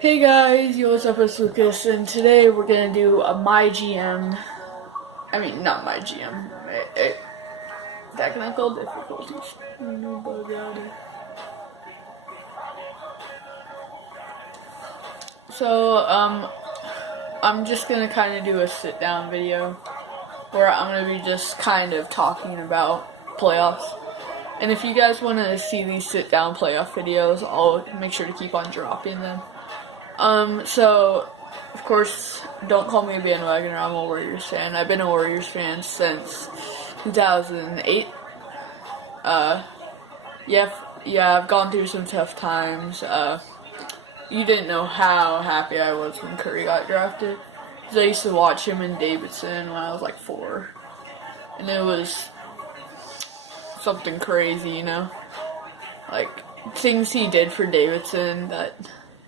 Hey guys, yo, what's up, it's Lucas, and today we're gonna do a my GM. I mean, not my GM. Technical difficulties. So, I'm just gonna kind of do a sit-down video where I'm gonna be just kind of talking about playoffs. And if you guys want to see these sit-down playoff videos, I'll make sure to keep on dropping them. So, of course, don't call me a bandwagoner, I'm a Warriors fan. I've been a Warriors fan since 2008. Yeah, I've gone through some tough times. You didn't know how happy I was when Curry got drafted. Because I used to watch him in Davidson when I was like 4. And it was something crazy, you know? Like, things he did for Davidson that,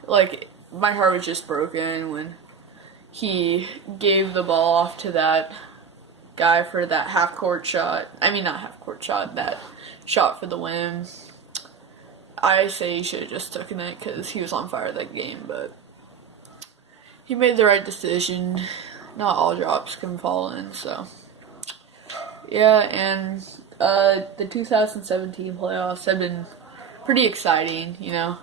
like, my heart was just broken when he gave the ball off to that guy for that half-court shot. I mean, not half-court shot, that shot for the win. I say he should have just taken it because he was on fire that game, but he made the right decision. Not all drops can fall in, so. Yeah, and the 2017 playoffs have been pretty exciting, you know.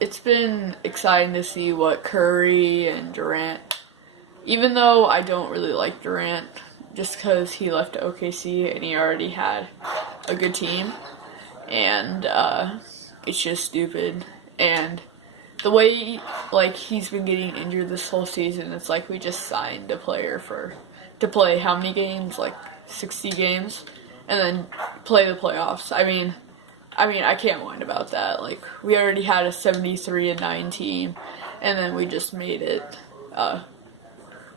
It's been exciting to see what Curry and Durant, even though I don't really like Durant, just because he left OKC and he already had a good team, and it's just stupid. And the way, like, he's been getting injured this whole season, it's like we just signed a player to play how many games? Like 60 games, and then play the playoffs. I mean, I can't whine about that. Like, we already had a 73-9 team, and then we just made it,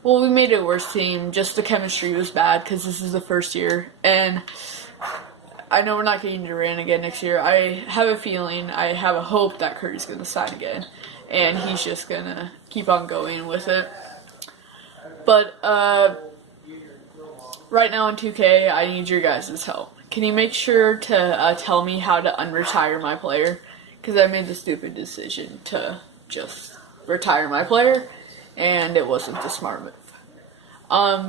we made it a worse team. Just the chemistry was bad, because this is the first year, and I know we're not getting Durant again next year. I have a feeling, I have a hope that Curry's going to sign again, and he's just going to keep on going with it. But, right now in 2K, I need your guys' help. Can you make sure to tell me how to unretire my player? Because I made the stupid decision to just retire my player, and it wasn't the smart move.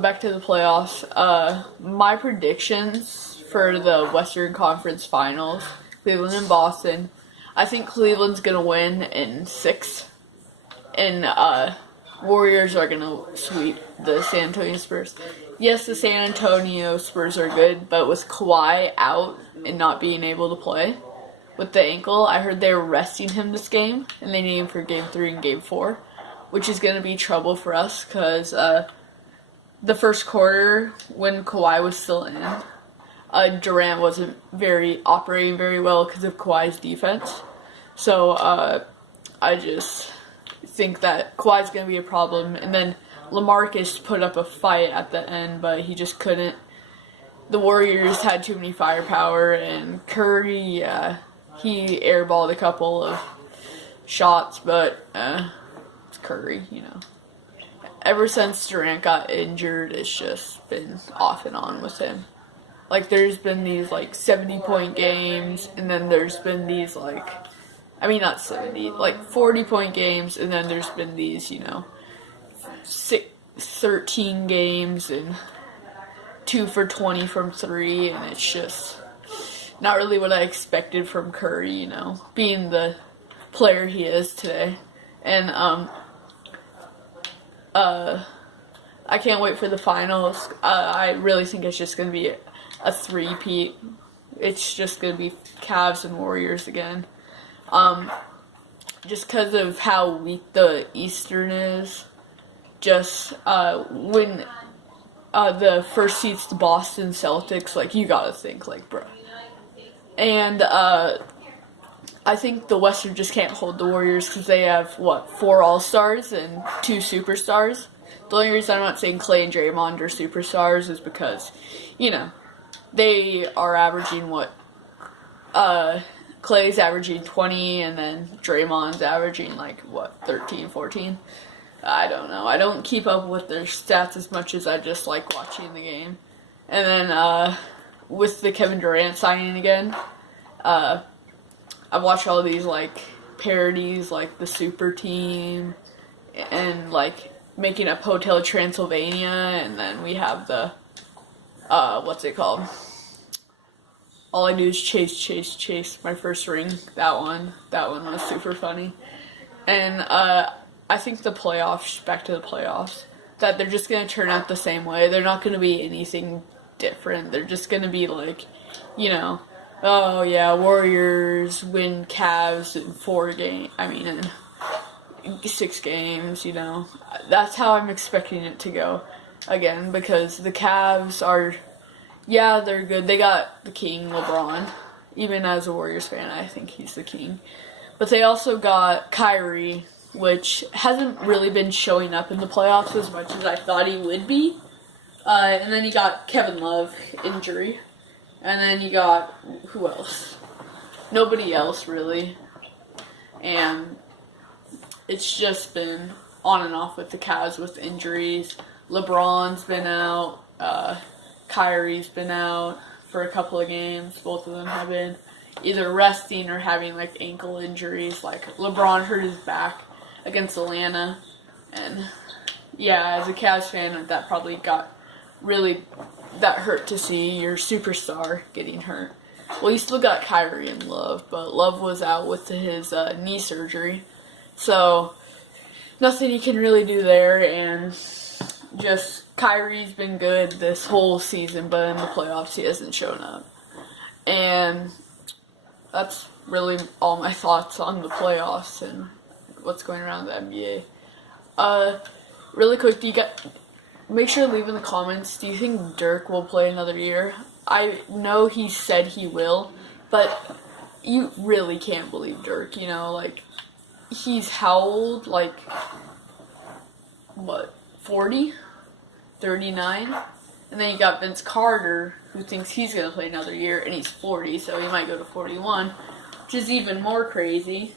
Back to the playoffs. My predictions for the Western Conference Finals, Cleveland and Boston. I think Cleveland's going to win in 6, and Warriors are going to sweep the San Antonio Spurs. Yes, the San Antonio Spurs are good, but with Kawhi out and not being able to play with the ankle, I heard they were resting him this game, and they need him for Game 3 and Game 4, which is going to be trouble for us, because the first quarter, when Kawhi was still in, Durant wasn't operating very well because of Kawhi's defense. So, I just think that Kawhi's going to be a problem, and then LaMarcus put up a fight at the end, but he just couldn't. The Warriors had too many firepower, and Curry, he airballed a couple of shots, but it's Curry, you know. Ever since Durant got injured, it's just been off and on with him. Like, there's been these, like, 70-point games, and then there's been these, like, not 70, like, 40-point games, and then there's been these, you know, 13 games and 2 for 20 from 3, and it's just not really what I expected from Curry, you know, being the player he is today. And I can't wait for the finals. I really think it's just going to be a three-peat. It's just going to be Cavs and Warriors again. Just because of how weak the Eastern is. Just when the first seed's the Boston Celtics, like, you gotta think, like, bro. And I think the Western just can't hold the Warriors because they have, 4 All-Stars and 2 Superstars. The only reason I'm not saying Clay and Draymond are superstars is because, you know, they are averaging, Clay's averaging 20, and then Draymond's averaging, 13, 14? I don't know. I don't keep up with their stats as much as I just like watching the game. And then with the Kevin Durant signing again, I watch all these like parodies, like the Super Team, and like making up Hotel Transylvania, and then we have the what's it called? All I do is chase, chase, chase. My first ring. That one was super funny. And I think the playoffs, back to the playoffs, that they're just gonna turn out the same way. They're not gonna be anything different. They're just gonna be like, you know, oh yeah, Warriors win Cavs in 6 games, you know. That's how I'm expecting it to go again, because the Cavs are, yeah, they're good. They got the king, LeBron. Even as a Warriors fan, I think he's the king. But they also got Kyrie, which hasn't really been showing up in the playoffs as much as I thought he would be. And then you got Kevin Love, injury. And then you got, who else? Nobody else, really. And it's just been on and off with the Cavs with injuries. LeBron's been out. Kyrie's been out for a couple of games. Both of them have been either resting or having like ankle injuries. Like LeBron hurt his back against Atlanta. And yeah, as a Cavs fan, that probably that hurt to see your superstar getting hurt. Well, you still got Kyrie and Love, but Love was out with his knee surgery. So, nothing you can really do there, and just Kyrie's been good this whole season, but in the playoffs he hasn't shown up. And that's really all my thoughts on the playoffs and what's going around the NBA. Really quick, make sure to leave in the comments, do you think Dirk will play another year? I know he said he will, but you really can't believe Dirk, you know, like, he's how old? Like, what, 40? 39? And then you got Vince Carter, who thinks he's going to play another year, and he's 40, so he might go to 41, which is even more crazy.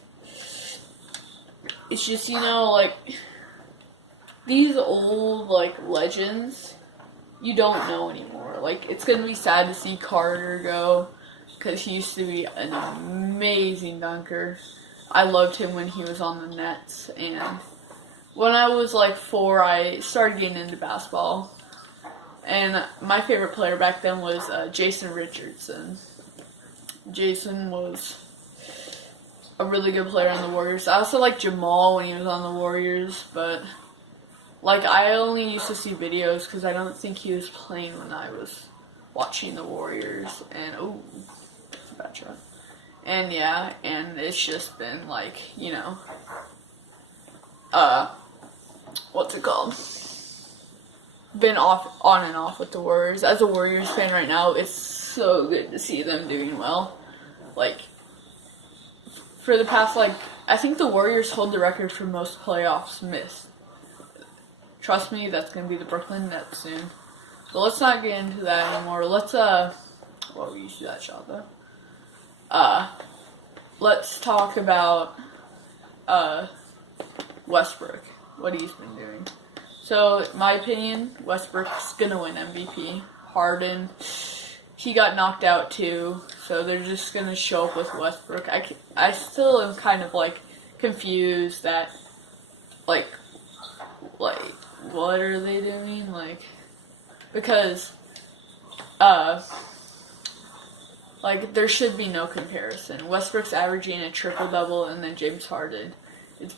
It's just, you know, like, these old, like, legends, you don't know anymore. Like, it's going to be sad to see Carter go, because he used to be an amazing dunker. I loved him when he was on the Nets, and when I was like 4, I started getting into basketball, and my favorite player back then was Jason Richardson. Jason was a really good player on the Warriors. I also liked Jamal when he was on the Warriors, but like I only used to see videos because I don't think he was playing when I was watching the Warriors, and that's a bad shot. And yeah, and it's just been like, you know, what's it called? Been on and off with the Warriors. As a Warriors fan right now, it's so good to see them doing well. Like, for the past, like, I think the Warriors hold the record for most playoffs missed. Trust me, that's going to be the Brooklyn Nets soon. But let's not get into that anymore. Let's, well, we see that shot, though. Let's talk about, Westbrook, what he's been doing. So, in my opinion, Westbrook's gonna win MVP. Harden, he got knocked out too, so they're just gonna show up with Westbrook. I still am kind of, like, confused that, like, what are they doing? Like, because, like, there should be no comparison. Westbrook's averaging a triple-double, and then James Harden is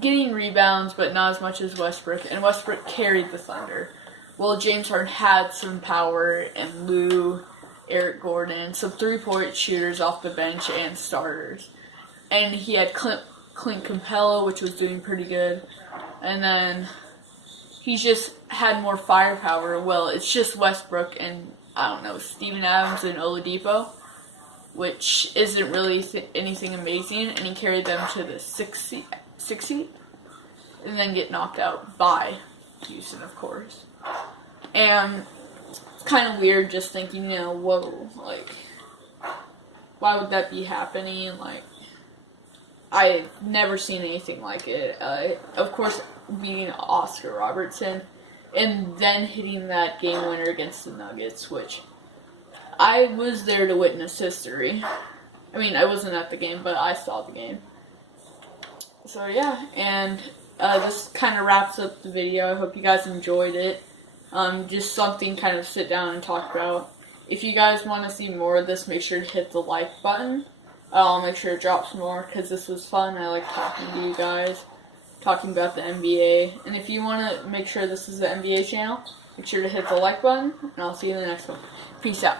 getting rebounds, but not as much as Westbrook, and Westbrook carried the Thunder. Well, James Harden had some power, and Lou, Eric Gordon, some three-point shooters off the bench, and starters. And he had Clint Capella, which was doing pretty good, and then he just had more firepower. Well, it's just Westbrook and, I don't know, Steven Adams and Oladipo, which isn't really anything amazing, and he carried them to the sixth seed, and then get knocked out by Houston, of course. And it's kind of weird just thinking, you know, whoa, like, why would that be happening? Like, I've never seen anything like it. Of course, beating Oscar Robertson, and then hitting that game winner against the Nuggets, which I was there to witness history. I mean, I wasn't at the game, but I saw the game. So yeah, and this kind of wraps up the video. I hope you guys enjoyed it. Just something kind of sit down and talk about. If you guys want to see more of this, make sure to hit the like button. I'll make sure to drop some more because this was fun. I like talking to you guys, talking about the NBA. And if you want to make sure this is the NBA channel, make sure to hit the like button, and I'll see you in the next one. Peace out.